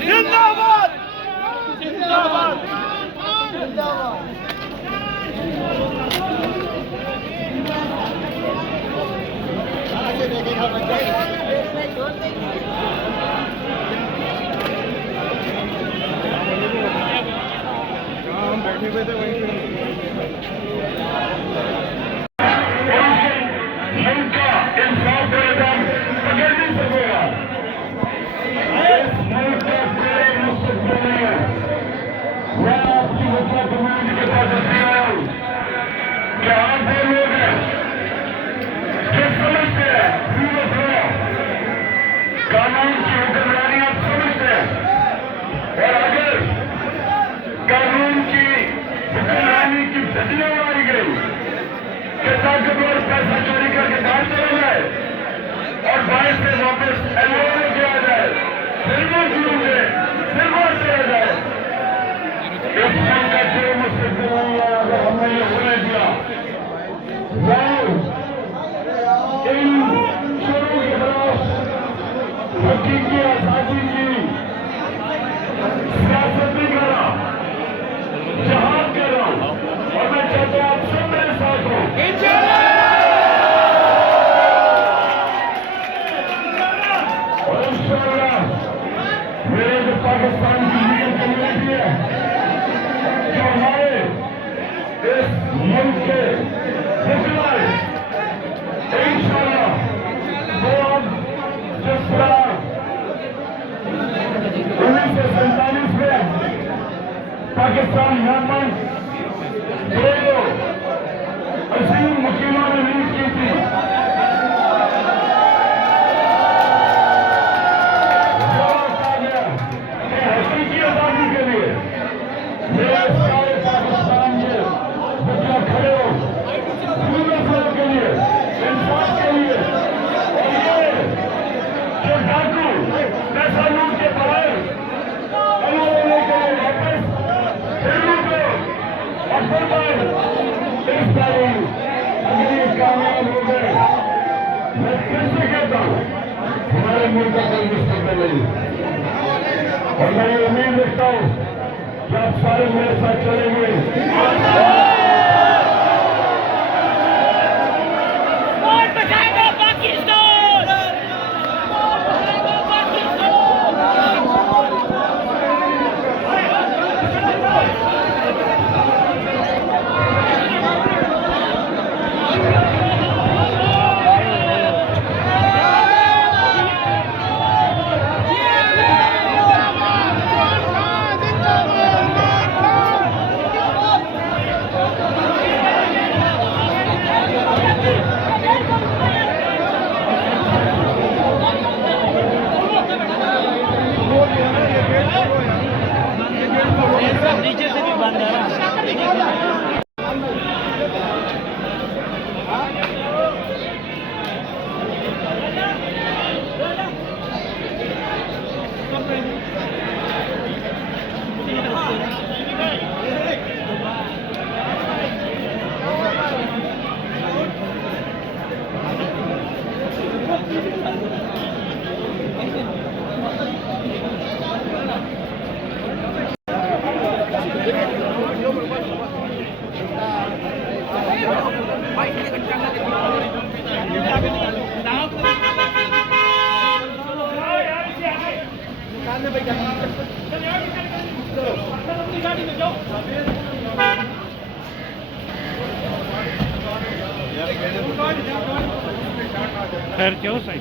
जिंदाबाद जिंदाबाद जिंदाबाद। हम बैठे हुए थे वहीं पे। कानून की हुक्मरानी आप समझते हैं, और अगर कानून की हुक्मरानी की बदले मारी गई कि ताकतवर पैसा चोरी करके काम चला जाए और बाहर से वापस एलओ किया जाए, फिल्मों शुरू में फिल्मों चला जाए, इस मुल्क का जो मुस्तकबिल नहीं है अगर हमने ये होने दिया, इन चोरों के खिलाफ हकीकी आजादी की सियासत भी कर रहा, जहाद कर रहा हूं, और मैं चाहता हूं आप सब मेरे साथ हो। और इंशाअल्लाह मेरे जो पाकिस्तान की लीगल कम्युनिटी है, जो हमारे इस मुल्क के हुक्मरान, इंशाअल्लाह वो अब जिस तरह 1947 में पाकिस्तान म्यांमार दो अजीम वकीलों ने लीड की थी, कहा गया कि हकीकी आजादी के लिए मेरे सारे पाकिस्तान के बच्चे खड़े हो, पूरे के लिए, इंसाफ के लिए, और ये जो डाकू पैसा लूट के पढ़ाए लेके वापस फिल्मों को और फिर इस तारीख अगर ये कामयाब हो गए, मैं फिर से कहता हूँ हमारे मुल्क का कोई मुस्तकबिल नहीं, और मैं ये उम्मीद रखता हूँ कि आप सारे मेरे साथ चलेंगे। नीचे से भी बंद है ना। खैर क्यों सही